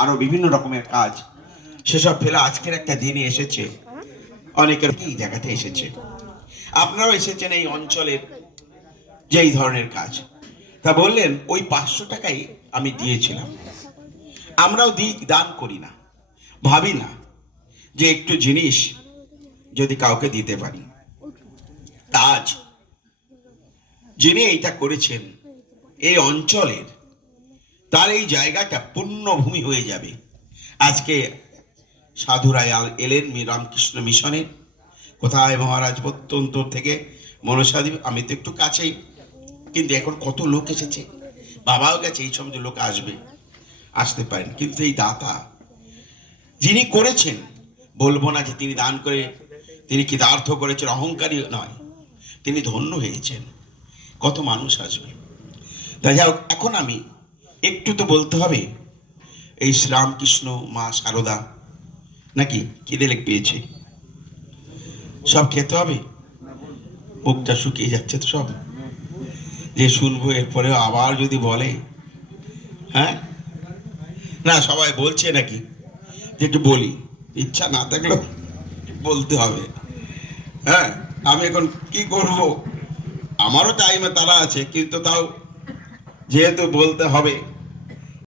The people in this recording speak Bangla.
আরো বিভিন্ন রকমের কাজ, সেসব ফেলে আজকের একটা দিনে এসেছে, অনেকের এই জায়গাতে এসেছে। আপনারাও এসেছেন এই অঞ্চলের যে এই ধরনের কাজ। তা বললেন ওই 500 টাকাই আমি দিয়েছিলাম। আমরাও দান করি না, ভাবি না যে একটু জিনিস যদি কাউকে দিতে পারি। তা আজ যিনি এইটা করেছেন এই অঞ্চলের, তার এই জায়গাটা পুণ্যভূমি হয়ে যাবে। আজকে সাধুরা এলেন রামকৃষ্ণ মিশনের, কোথায় মহারাজ প্রত্যন্ত থেকে মনসাদ্বীপ, আমি তো একটু কাছেই, কিন্তু এখন কত লোক এসেছে, বাবাও গেছে, এই সময় লোক আসবে, আসতে পারেন, কিন্তু এই দাতা যিনি করেছেন, বলবো না যে তিনি দান করে তিনি কৃতার্থ করেছেন, অহংকারী নয়, তিনি ধন্য হয়েছেন, কত মানুষ আসবে। তাই যাই হোক, এখন আমি একটু তো বলতে হবে এই শ্রীরামকৃষ্ণ মা সারদা নাকি খিদে লেগ পেয়েছে, সব খেতে হবে, মুখটা শুকিয়ে যাচ্ছে তো সব, যে শুনবো এরপরে আবার যদি বলে, হ্যাঁ না সবাই বলছে নাকি যে একটু বলি, ইচ্ছা না থাকলেও বলতে হবে। হ্যাঁ, আমি এখন কি করব, আমারও টাইমে তারা আছে, কিন্তু তাও যেহেতু বলতে হবে,